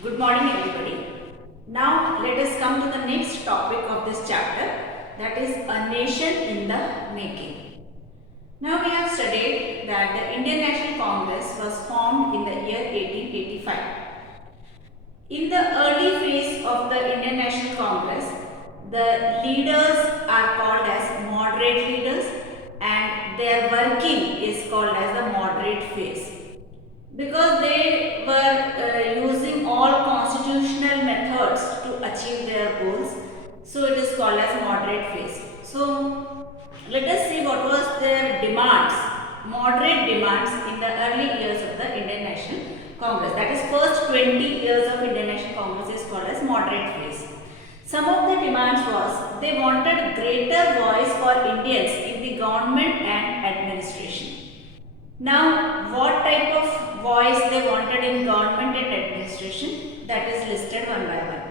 Good morning everybody. Now let us come to the next topic of this chapter, that is a nation in the making. Now we have studied that the Indian National Congress was formed in the year 1885. In the early phase of the Indian National Congress, the leaders are called as moderate leaders and their working is called as the moderate phase, because they were using all constitutional methods to achieve their goals. So it is called as moderate phase. So let us see what was their demands, moderate demands in the early years of the Indian National Congress. That is first 20 years of Indian National Congress is called as moderate phase. Some of the demands was they wanted greater voice for Indians in the government and administration. Now, what type of voice they wanted in government and administration, that is listed one by one.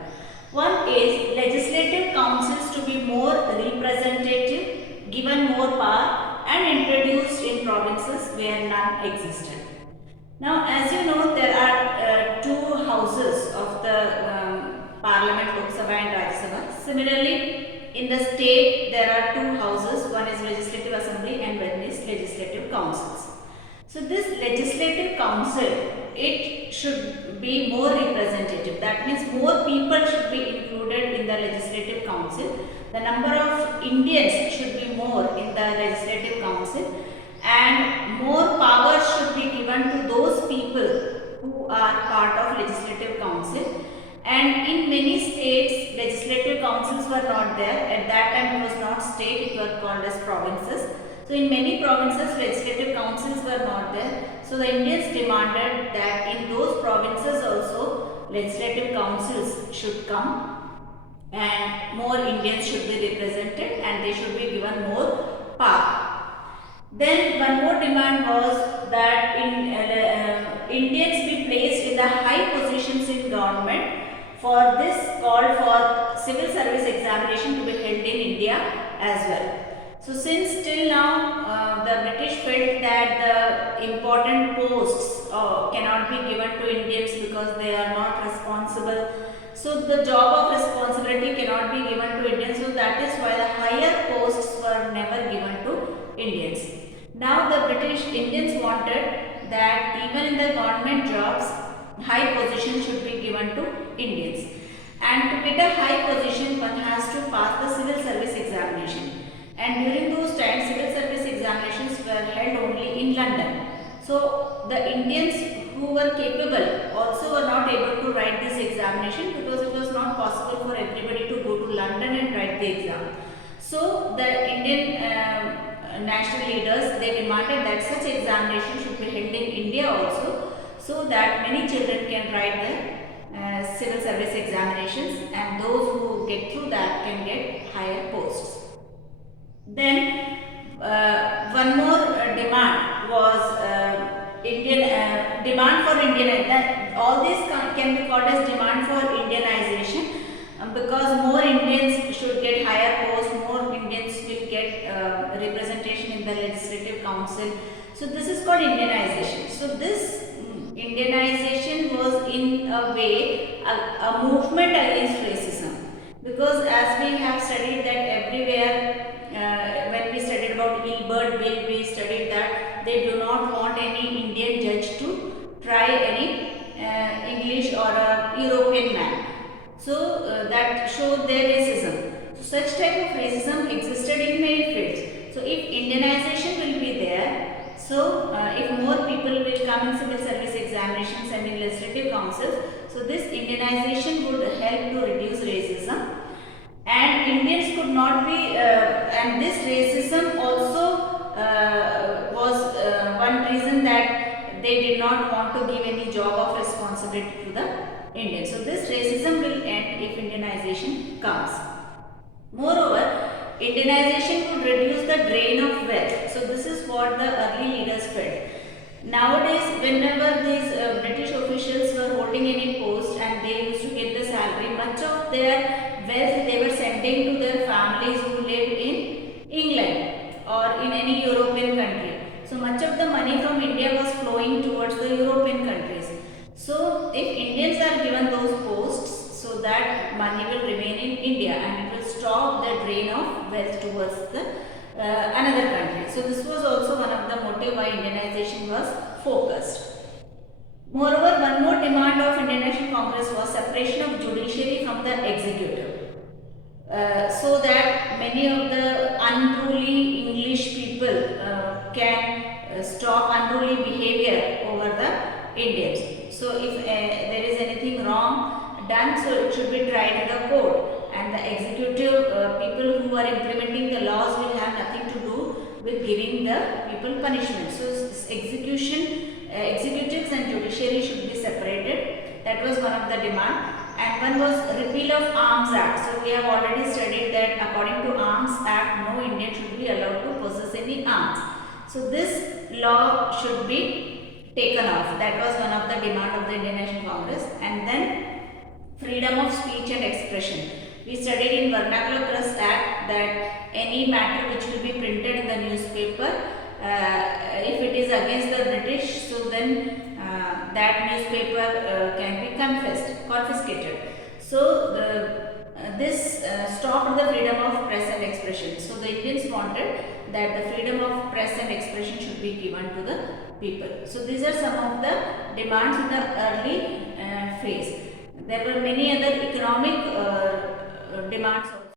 One is legislative councils to be more representative, given more power and introduced in provinces where none existed. Now, as you know, there are two houses of the Parliament, Lok Sabha and Rajya Sabha. Similarly, in the state, there are two houses, one is Legislative Assembly and one is Legislative Councils. So this legislative council, it should be more representative. That means more people should be included in the legislative council. The number of Indians should be more in the legislative council, and more power should be given to those people who are part of legislative council. And in many states, legislative councils were not there. At that time, it was not state, it was called as provinces. So in many provinces, legislative councils were not there. So the Indians demanded that in those provinces also legislative councils should come and more Indians should be represented and they should be given more power. Then one more demand was that Indians be placed in the high positions in government. For this called for civil service examination to be held in India as well. So since till now the British felt that the important posts cannot be given to Indians because they are not responsible. So the job of responsibility cannot be given to Indians. So that is why the higher posts were never given to Indians. Now the British Indians wanted that even in the government jobs, high position should be given to Indians. And to get a high position, one has to pass the civil service examination. And during those times, civil service examinations were held only in London. So the Indians who were capable also were not able to write this examination because it was not possible for everybody to go to London and write the exam. So the Indian national leaders, they demanded that such examination should be held in India also, so that many children can write the civil service examinations and those who get through that can get higher posts. Then one more demand was demand for Indian. That all these can be called as demand for Indianization, because more Indians should get higher posts, more Indians will get representation in the legislative council. So this is called Indianization. So this Indianization was in a way a movement against racism, because as we have studied that everywhere, when we studied about Ilbert Bill, we studied that they do not want any Indian judge to try any English or a European man. So that showed their racism. So such type of racism existed in many fields. So if Indianization will be there, so if more people will come in civil service examinations and in legislative councils, so this Indianization would help to reduce racism. And Indians could not be, and this racism also was one reason that they did not want to give any job of responsibility to the Indians. So this racism will end if Indianization comes. Moreover, Indianization would reduce the drain of wealth. So this is what the early leaders felt. Nowadays, whenever these British officials were holding any post and they used to get the salary, much of their wealth they were sending to their families who lived in England or in any European country. So much of the money from India was flowing towards the European countries. So if Indians are given those that money will remain in India and it will stop the drain of wealth towards the another country. So this was also one of the motive why Indianization was focused. Moreover, one more demand of Indian National Congress was separation of judiciary from the executive, so that many of the unruly English people can stop unruly behavior over the Indians. So if there is anything wrong done, so it should be tried in the court, and the executive people who are implementing the laws will have nothing to do with giving the people punishment. So executives and judiciary should be separated. That was one of the demand. And one was repeal of Arms Act. So we have already studied that according to Arms Act, no Indian should be allowed to possess any arms. So this law should be taken off. That was one of the demand of the Indian National Congress. And then freedom of speech and expression. We studied in Vernacular Press Act that any matter which will be printed in the newspaper, if it is against the British, so then that newspaper can be confiscated. So this stopped the freedom of press and expression. So the Indians wanted that the freedom of press and expression should be given to the people. So these are some of the demands in the early phase. There were many other economic demands.